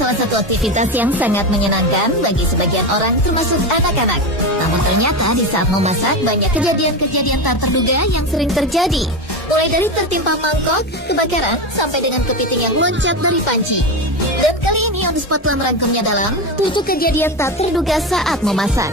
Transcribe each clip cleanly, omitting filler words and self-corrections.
salah satu aktivitas yang sangat menyenangkan bagi sebagian orang termasuk anak-anak. Namun ternyata di saat memasak banyak kejadian-kejadian tak terduga yang sering terjadi. Mulai dari tertimpa mangkok, kebakaran, sampai dengan kepiting yang loncat dari panci. Dan kali ini On The Spot telah merangkumnya dalam 7 kejadian tak terduga saat memasak.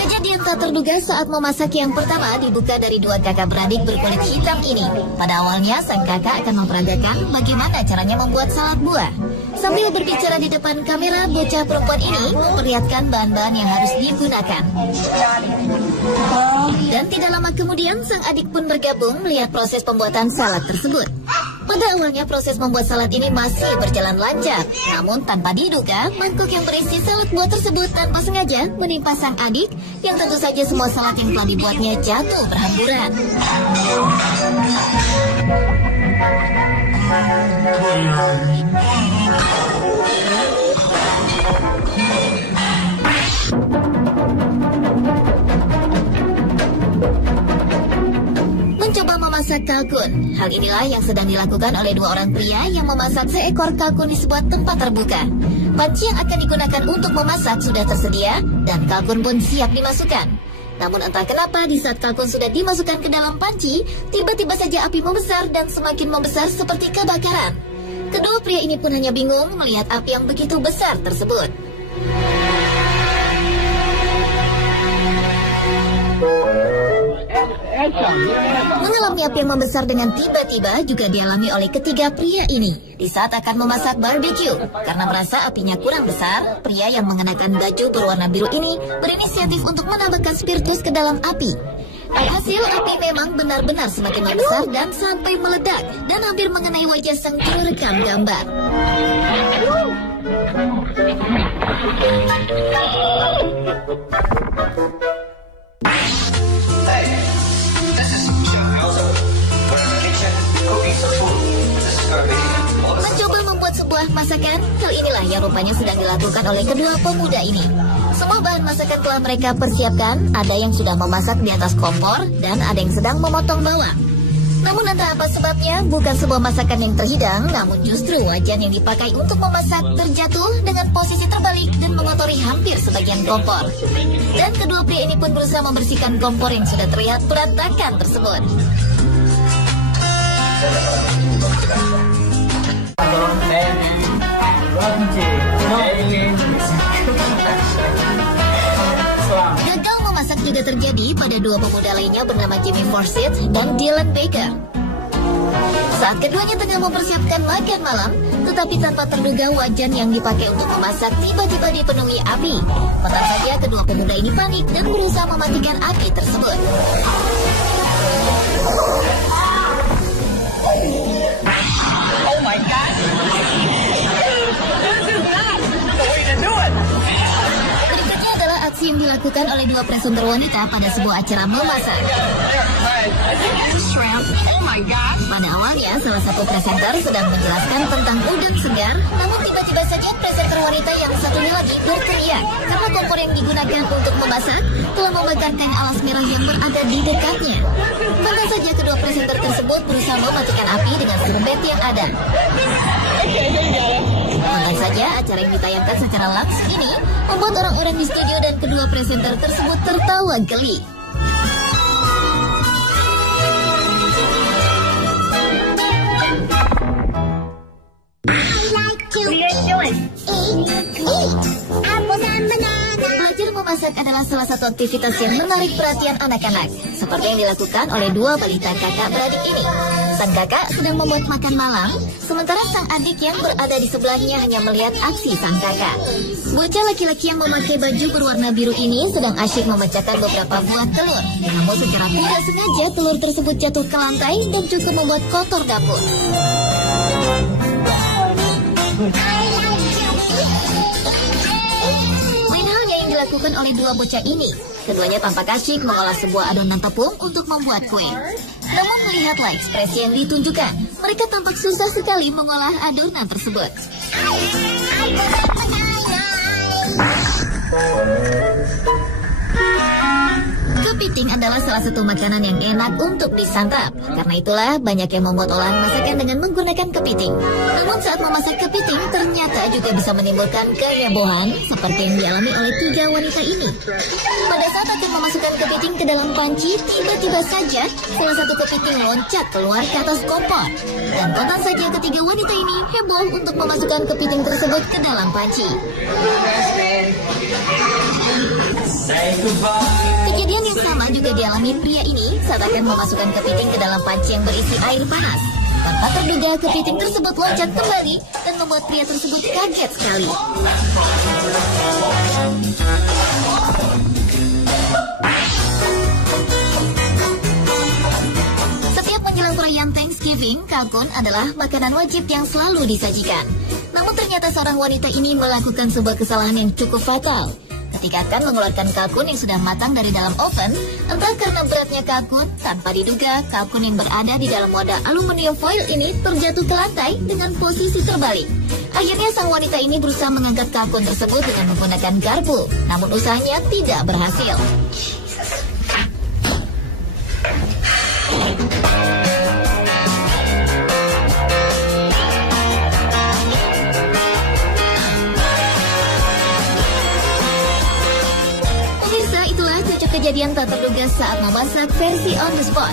Kejadian tak terduga saat memasak yang pertama dibuka dari 2 kakak beradik berkulit hitam ini. Pada awalnya, sang kakak akan memperagakan bagaimana caranya membuat salad buah. Sambil berbicara di depan kamera, bocah perempuan ini memperlihatkan bahan-bahan yang harus digunakan. Dan tidak lama kemudian, sang adik pun bergabung melihat proses pembuatan salad tersebut. Pada awalnya proses membuat salad ini masih berjalan lancar. Namun tanpa diduga, mangkuk yang berisi salad buah tersebut tanpa sengaja menimpa sang adik, yang tentu saja semua salad yang telah dibuatnya jatuh berhamburan. Mencoba memasak kalkun. Hal inilah yang sedang dilakukan oleh 2 orang pria yang memasak seekor kalkun di sebuah tempat terbuka. Panci yang akan digunakan untuk memasak sudah tersedia dan kalkun pun siap dimasukkan. Namun entah kenapa di saat kalkun sudah dimasukkan ke dalam panci, tiba-tiba saja api membesar dan semakin membesar seperti kebakaran. Kedua pria ini pun hanya bingung melihat api yang begitu besar tersebut. Mengalami api yang membesar dengan tiba-tiba juga dialami oleh ketiga pria ini di saat akan memasak barbecue. Karena merasa apinya kurang besar, pria yang mengenakan baju berwarna biru ini berinisiatif untuk menambahkan spiritus ke dalam api. Alhasil api memang benar-benar semakin membesar dan sampai meledak dan hampir mengenai wajah sang juru rekam gambar. Mencoba membuat sebuah masakan, hal inilah yang rupanya sedang dilakukan oleh kedua pemuda ini. Semua bahan masakan telah mereka persiapkan, ada yang sudah memasak di atas kompor dan ada yang sedang memotong bawang. Namun entah apa sebabnya, bukan sebuah masakan yang terhidang, namun justru wajan yang dipakai untuk memasak terjatuh dengan posisi terbalik dan mengotori hampir sebagian kompor. Dan kedua pria ini pun berusaha membersihkan kompor yang sudah terlihat berantakan tersebut. Gagal memasak juga terjadi pada 2 pemuda lainnya bernama Jimmy Forsyth dan Dylan Baker. Saat keduanya tengah mempersiapkan makan malam, tetapi tanpa terduga wajan yang dipakai untuk memasak tiba-tiba dipenuhi api. Menang saja kedua pemuda ini panik dan berusaha mematikan api tersebut. Oh my God! This is not the way to do it! Berikutnya adalah aksi yang dilakukan oleh 2 presenter wanita pada sebuah acara memasak. Shrimp. Oh my God! Pada awalnya, salah satu presenter sedang menjelaskan tentang udang segar, namun tiba-tiba saja presenter wanita yang satunya lagi berteriak karena kompor yang digunakan untuk memasak telah membakar kain alas merah yang berada di dekatnya. Tentu saja kedua presenter tersebut berusaha mematikan api dengan serbet yang ada. Tentu saja acara yang ditayangkan secara langsung ini membuat orang-orang di studio dan kedua presenter tersebut tertawa geli. Belajar memasak adalah salah satu aktivitas yang menarik perhatian anak-anak, seperti yang dilakukan oleh 2 balita kakak beradik ini. Sang kakak sedang membuat makan malam, sementara sang adik yang berada di sebelahnya hanya melihat aksi sang kakak. Bocah laki-laki yang memakai baju berwarna biru ini sedang asyik memecahkan beberapa buah telur. Namun secara tidak sengaja telur tersebut jatuh ke lantai dan cukup membuat kotor dapur. Lain halnya yang dilakukan oleh 2 bocah ini. Keduanya tampak asyik mengolah sebuah adonan tepung untuk membuat kue. Namun melihatlah ekspresi yang ditunjukkan, mereka tampak susah sekali mengolah adonan tersebut. kepiting adalah salah satu makanan yang enak untuk disantap. Karena itulah banyak yang membuat olahan masakan dengan menggunakan kepiting. Namun saat memasak kepiting ternyata juga bisa menimbulkan kehebohan seperti yang dialami oleh 3 wanita ini. Pada saat akan memasukkan kepiting ke dalam panci, tiba-tiba saja salah satu kepiting loncat keluar ke atas kompor. Dan kontan saja ketiga wanita ini heboh untuk memasukkan kepiting tersebut ke dalam panci. Kejadian yang sama juga dialami pria ini saat akan memasukkan kepiting ke dalam panci yang berisi air panas. Tanpa terduga, kepiting tersebut loncat kembali dan membuat pria tersebut kaget sekali. Setiap menjelang perayaan Thanksgiving, kalkun adalah makanan wajib yang selalu disajikan. Namun ternyata seorang wanita ini melakukan sebuah kesalahan yang cukup fatal. Ketika akan mengeluarkan kalkun yang sudah matang dari dalam oven, entah karena beratnya kalkun, tanpa diduga kalkun yang berada di dalam wadah aluminium foil ini terjatuh ke lantai dengan posisi terbalik. Akhirnya sang wanita ini berusaha mengangkat kalkun tersebut dengan menggunakan garpu, namun usahanya tidak berhasil. Kejadian tak terduga saat memasak versi on the spot.